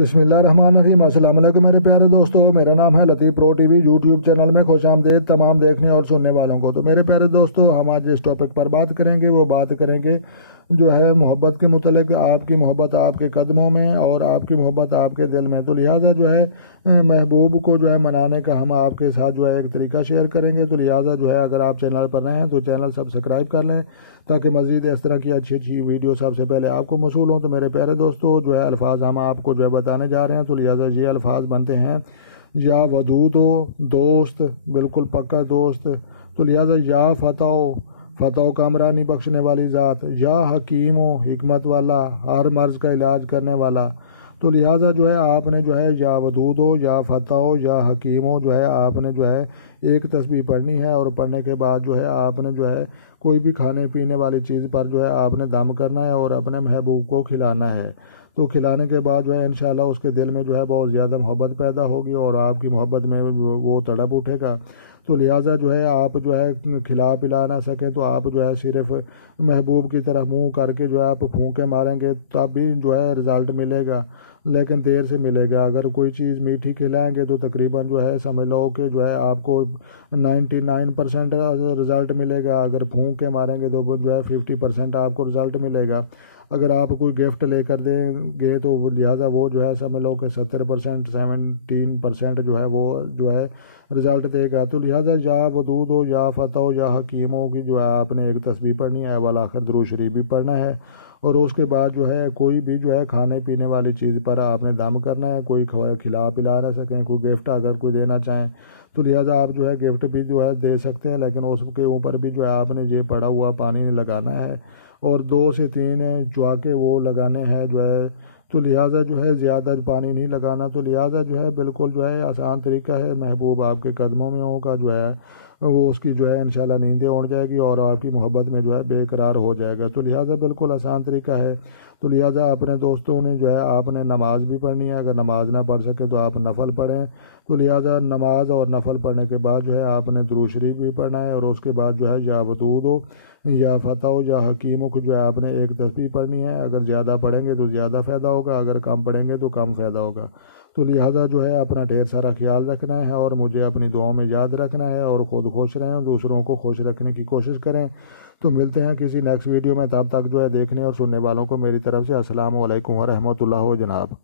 बिस्मिल्लाहिर्रहमानिर्रहीम। अस्सलाम वालेकुम मेरे प्यारे दोस्तों, मेरा नाम है लतीफ़ प्रो टीवी। यूट्यूब चैनल में खुश आमदीद तमाम देखने और सुनने वालों को। तो मेरे प्यारे दोस्तों, हम आज जिस टॉपिक पर बात करेंगे वो बात करेंगे जो है मोहब्बत के मुतल्लिक़। आपकी मोहब्बत आपके कदमों में और आपकी मोहब्बत आपके दिल में। तो लिहाजा जो है महबूब को जो है मनाने का हम आपके साथ जो है एक तरीका शेयर करेंगे। तो लिहाजा जो है अगर आप चैनल पर नए हैं तो चैनल सब्सक्राइब कर लें ताकि मज़ीद इस तरह की अच्छी अच्छी वीडियो सबसे पहले आपको मौसूल हों। तो मेरे प्यारे दोस्तों, जो है अल्फाज हम आपको जो है बताने जा रहे हैं। तो लिहाजा ये अल्फाज बनते हैं या वदूद हो, दोस्त, बिल्कुल पक्का दोस्त। तो लिहाजा या फ़तह कामरानी बख्शने वाली ज़ात, या हकीम हो, हिकमत वाला, हर मर्ज़ का इलाज करने वाला। तो लिहाजा जो है आपने जो है या वदूद हो, या फ़तह हो, या हकीम हो, जो है आपने जो है एक तस्बीह पढ़नी है। और पढ़ने के बाद जो है आपने जो है कोई भी खाने पीने वाली चीज़ पर जो है आपने दम करना है और अपने महबूब को खिलाना है। तो खिलाने के बाद जो है इंशाल्लाह उसके दिल में जो है बहुत ज़्यादा मोहब्बत पैदा होगी और आपकी मोहब्बत में वो तड़प उठेगा। तो लिहाजा जो है आप जो है खिला पिला ना सकें तो आप जो है सिर्फ महबूब की तरफ मुंह करके जो है आप फूंके मारेंगे तब भी जो है रिज़ल्ट मिलेगा, लेकिन देर से मिलेगा। अगर कोई चीज़ मीठी खिलाएंगे तो तकरीबन जो है समझ लो कि जो है आपको 99% रिज़ल्ट मिलेगा। अगर फूंक के मारेंगे तो वो जो है 50% आपको रिज़ल्ट मिलेगा। अगर आप कोई गिफ्ट लेकर देंगे तो लिहाजा वो जो है समझ लो कि 70% 17% जो है रिज़ल्ट देगा। तो लिहाजा या वदूद हो, या फ़तह हो, या हकीम हो की जो है आपने एक तस्बीह पढ़नी है, अव्वल आखिर दुरूद शरीफ भी पढ़ना है। और उसके बाद जो है कोई भी जो है खाने पीने वाली चीज़ पर आपने दम करना है। कोई खिला पिला ना सकें, कोई गिफ्ट अगर कोई देना चाहें तो लिहाजा आप जो है गिफ्ट भी जो है दे सकते हैं, लेकिन उसके ऊपर भी जो है आपने ये पड़ा हुआ पानी नहीं लगाना है और 2 से 3 चुहाके वो लगाने हैं जो है। तो लिहाजा जो है ज़्यादा पानी नहीं लगाना। तो लिहाजा जो है बिल्कुल जो है आसान तरीका है। महबूब आपके कदमों में होगा जो है वो उसकी जो है इंशाल्लाह नींदें उड़ जाएगी और आपकी मोहब्बत में जो है बेकरार हो जाएगा। तो लिहाजा बिल्कुल आसान तरीका है। तो लिहाजा अपने दोस्तों ने जो है आपने नमाज भी पढ़नी है। अगर नमाज ना पढ़ सके तो आप नफल पढ़ें। तो लिहाजा नमाज और नफल पढ़ने के बाद जो है आपने दुरूद शरीफ भी पढ़ना है और उसके बाद जो है या वदूद हो, या फ़तह हो, या हकीम हो को जो है आपने एक तस्बीह पढ़नी है। अगर ज़्यादा पढ़ेंगे तो ज़्यादा फ़ायदा होगा, अगर कम पढ़ेंगे तो कम फ़ायदा होगा। तो लिहाजा जो है अपना ढेर सारा ख्याल रखना है और मुझे अपनी दुआओं में याद रखना है और ख़ुद खुश रहें और दूसरों को खुश रखने की कोशिश करें। तो मिलते हैं किसी नेक्स्ट वीडियो में, तब तक जो है देखने और सुनने वालों को मेरी तरफ से अस्सलाम वालेकुम व रहमतुल्लाह व जनाब।